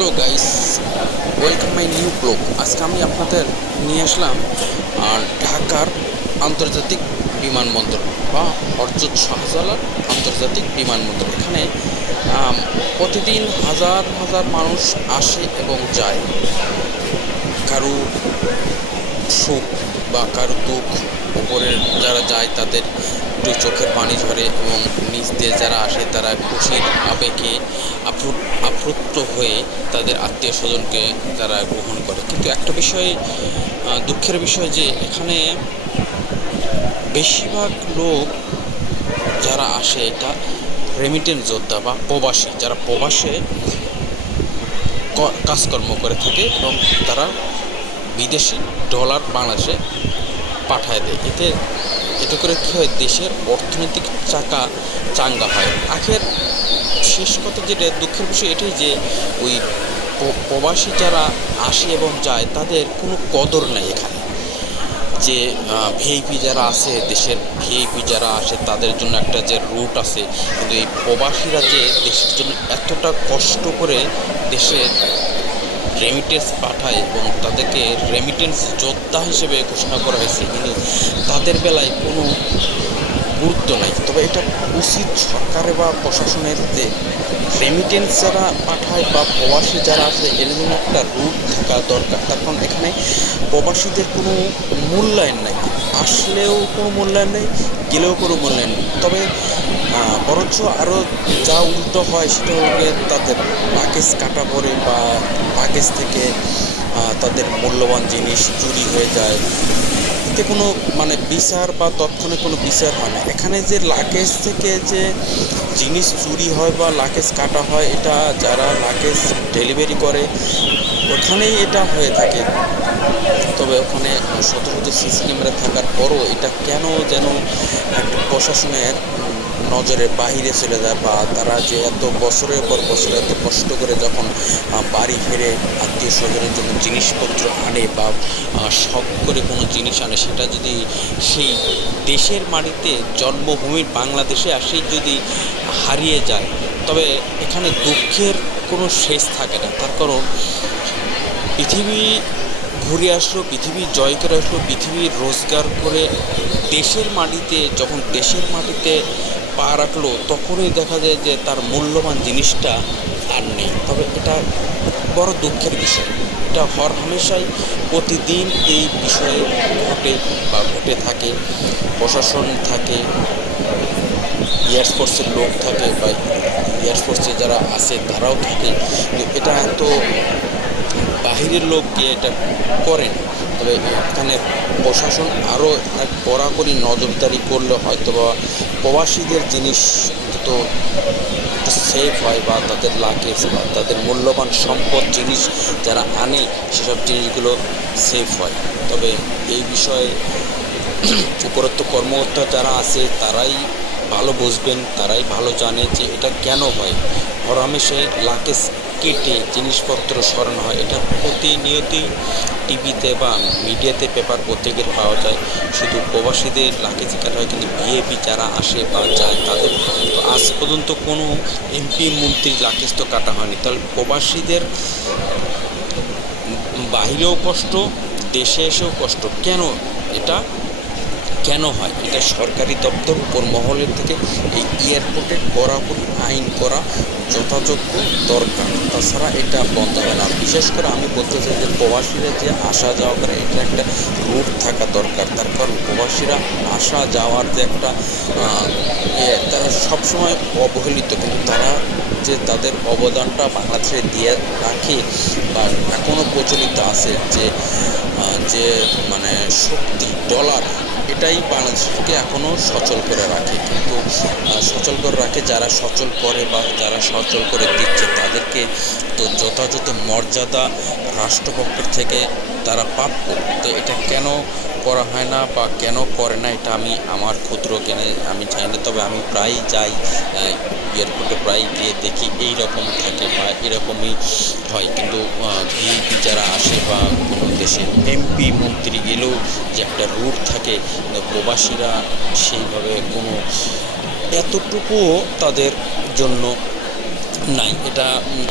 Hello guys, welcome my new blog. আজকে আমি আপনাদের নিয়ে আসলাম ঢাকার আন্তর্জাতিক বিমানবন্দর বা হযরত শাহজালাল আন্তর্জাতিক বিমানবন্দর। এখানে প্রতিদিন হাজার হাজার মানুষ আসে এবং যায়। কারো সুখ বা কারো দুঃখ, উপরের যারা যায় তাদের একটু চোখের পানি ঝরে এবং নিচ দিয়ে যারা আসে তারা খুশির আবেগে আপ্লুত হয়ে তাদের আত্মীয় স্বজনকে তারা গ্রহণ করে। কিন্তু একটা বিষয়, দুঃখের বিষয় যে এখানে বেশিরভাগ লোক যারা আসে এটা রেমিটেন্স যোদ্ধা বা প্রবাসী, যারা প্রবাসে কাজকর্ম করে থাকে এবং তারা বিদেশি ডলার বাংলাদেশে পাঠায় দেয়। এতে করে কী হয়, দেশের অর্থনৈতিক চাকা চাঙ্গা হয়। আখের শেষ কথা যেটা দুঃখের বিষয় এটাই যে ওই প্রবাসী যারা আসে এবং যায় তাদের কোনো কদর নেই এখানে। যে ভিআইপি যারা আছে, দেশের ভিআইপি যারা আসে তাদের জন্য একটা যে রুট আছে, কিন্তু এই প্রবাসীরা যে দেশের জন্য এতটা কষ্ট করে দেশের রেমিটেন্স পাঠায় এবং তাদেরকে রেমিটেন্স যোদ্ধা হিসেবে ঘোষণা করা হয়েছে, কিন্তু তাদের বেলায় কোনো গুরুত্ব নাই। তবে এটা উচিত সরকারের বা প্রশাসনের যে রেমিটেন্স যারা পাঠায় বা প্রবাসী যারা আছে এর জন্য একটা রুট থাকা দরকার। তার কারণ এখানে প্রবাসীদের কোনো মূল্যায়ন নাই, আসলেও কোনো মূল্যায়ন নেই, গেলেও কোনো মূল্যায়ন নেই। তবে বরঞ্চ আরও যা উল্টো হয় সেটা হলে তাদের লাগেজ কাটা পড়ে বা লাগেজ থেকে তাদের মূল্যবান জিনিস চুরি হয়ে যায়। এতে কোনো বিচার বা তৎক্ষণাৎ কোনো বিচার হয় না। এখানে যে লাগেজ থেকে যে জিনিস চুরি হয় বা লাগেজ কাটা হয়, এটা যারা লাগেজ ডেলিভারি করে ওখানেই এটা হয়ে থাকে। তবে ওখানে শত শত সিসি ক্যামেরা থাকার পরও এটা কেন যেন একটা প্রশাসনের নজরের বাহিরে চলে যায়, বা তারা যে এত বছরের পর বছর এত কষ্ট করে যখন বাড়ি ফিরে আত্মীয় স্বজনের জন্য জিনিসপত্র আনে বা শখ করে কোনো জিনিস আনে, সেটা যদি সেই দেশের মাটিতে জন্মভূমির বাংলাদেশে আসেই যদি হারিয়ে যায়, তবে এখানে দুঃখের কোনো শেষ থাকে না। তার কারণ পৃথিবী ঘুরে আসলো, পৃথিবী জয় করে আসলো, পৃথিবী রোজগার করে দেশের মাটিতে যখন দেশের মাটিতে পা রাখলো তখনই দেখা যায় যে তার মূল্যবান জিনিসটা আর নেই। তবে এটা বড় দুঃখের বিষয়। এটা হামেশাই প্রতিদিন এই বিষয়ে ঘটে থাকে। প্রশাসন থাকে, এয়ারফোর্সের লোক থাকে বা এয়ারফোর্সে যারা আছে তারাও থাকে, কিন্তু এটা এত বাহিরের লোক গিয়ে এটা করেন। তবে এখানে প্রশাসন আরও এক কড়াকড়ি নজরদারি করলে হয়তো বা প্রবাসীদের জিনিস তো সেফ হয় বা তাদের লাগেজ বা তাদের মূল্যবান সম্পদ জিনিস যারা আনে সেসব জিনিসগুলো সেফ হয়। তবে এই বিষয়ে উপরোক্ত কর্মকর্তা যারা আছে তারাই ভালো বুঝবেন, তারাই ভালো জানে যে এটা কেন হয়। হরহামেশাই লাগেজ কেটে জিনিসপত্র সরানো হয়, এটা প্রতিনিয়তই টিভিতে বা মিডিয়াতে পেপার পত্রিকায় পাওয়া যায়। শুধু প্রবাসীদের লাগেজ কাটা হয়, কিন্তু ভিআইপি যারা আসে বা যায় তাদের তো আজ পর্যন্ত কোনো এমপি মন্ত্রীর লাগেজ তো কাটা হয়নি। তাহলে প্রবাসীদের বাহিরেও কষ্ট, দেশে এসেও কষ্ট কেন? এটা কেন হয়? এটা সরকারি দপ্তর উপর মহলের থেকে এই এয়ারপোর্টে কড়াকড়ি আইন করা যথাযোগ্য দরকার, তাছাড়া এটা বন্ধ হবে না। বিশেষ করে আমি বলতে চাই যে প্রবাসীরা যে আসা যাওয়া করে এটা একটা রুট থাকা দরকার। তার কারণ প্রবাসীরা আসা যাওয়ার যে একটা তারা সবসময় অবহেলিত, কিন্তু তারা যে তাদের অবদানটা বাংলাদেশে দিয়ে রাখে বা এখনও প্রচলিত আছে যে যে শক্তি ডলার, এটাই বাংলাদেশকে এখনও সচল করে রাখে। কিন্তু সচল করে রাখে যারা সচল করে বা যারা সচল করে দিচ্ছে তাদেরকে তো যথাযথ মর্যাদা রাষ্ট্রপক্ষের থেকে তারা প্রাপ্য। তো এটা কেন করা হয় না বা কেন করে না এটা আমি আমার ক্ষুদ্র জ্ঞানে আমি জানি না। তবে আমি প্রায় যাই এয়ারপোর্টে, প্রায় গিয়ে দেখি এই রকম থাকে বা এরকমই হয়। কিন্তু ভিআইপি যারা আসে বা কোনো দেশের এমপি মন্ত্রী গেলেও যে একটা রুট থাকে, প্রবাসীরা সেইভাবে কোনো এতটুকুও তাদের জন্য নাই। এটা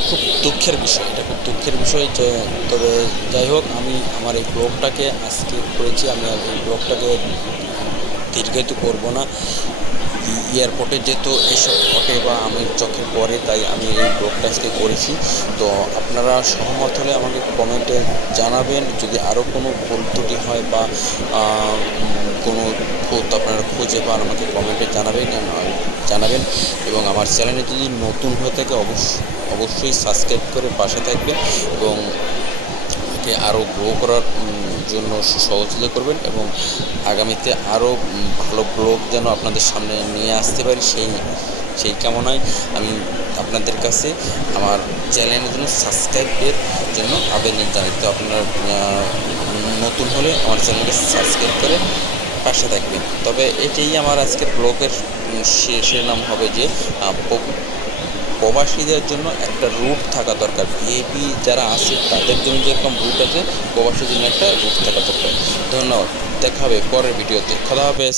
খুব দুঃখের বিষয়, এটা খুব দুঃখের বিষয় যে, তবে যাই হোক, আমি আমার এই ব্লগটাকে আজকে করেছি, আমি আর এই ব্লগটাকে দীর্ঘায়িত করব না। এয়ারপোর্টে যেহেতু এসব ঘটে বা আমি চোখে পড়ে, তাই আমি এই ব্লগটা আজকে করেছি। তো আপনারা সহমত হলে আমাকে কমেন্টে জানাবেন, যদি আরও কোনো ভুল ত্রুটি হয় বা কোনো খুঁত আপনারা খুঁজে পান আমাকে কমেন্টে জানাবেন। এবং আমার চ্যানেলে যদি নতুন হয়ে থাকে অবশ্যই সাবস্ক্রাইব করে পাশে থাকবেন এবং আমাকে আরও গ্রো করার জন্য সহযোগিতা করবেন, এবং আগামীতে আরও ভালো ব্লগ যেন আপনাদের সামনে নিয়ে আসতে পারি, সেই কামনায় আমি আপনাদের কাছে আমার চ্যানেলের জন্য সাবস্ক্রাইবের জন্য আবেদন জানাই। তো আপনারা নতুন হলে আমার চ্যানেলকে সাবস্ক্রাইব করে পাশে থাকবেন। তবে এটাই আমার আজকের ব্লগের শেষের নাম হবে যে প্রবাসীদের জন্য একটা রুট থাকা দরকার। ভিআইপি যারা আছে তাদের জন্য যেরকম রুট আছে, প্রবাসীর জন্য একটা রুট থাকা দরকার। ধন্যবাদ, দেখা হবে পরের ভিডিওতে। খোদা হাফেজ।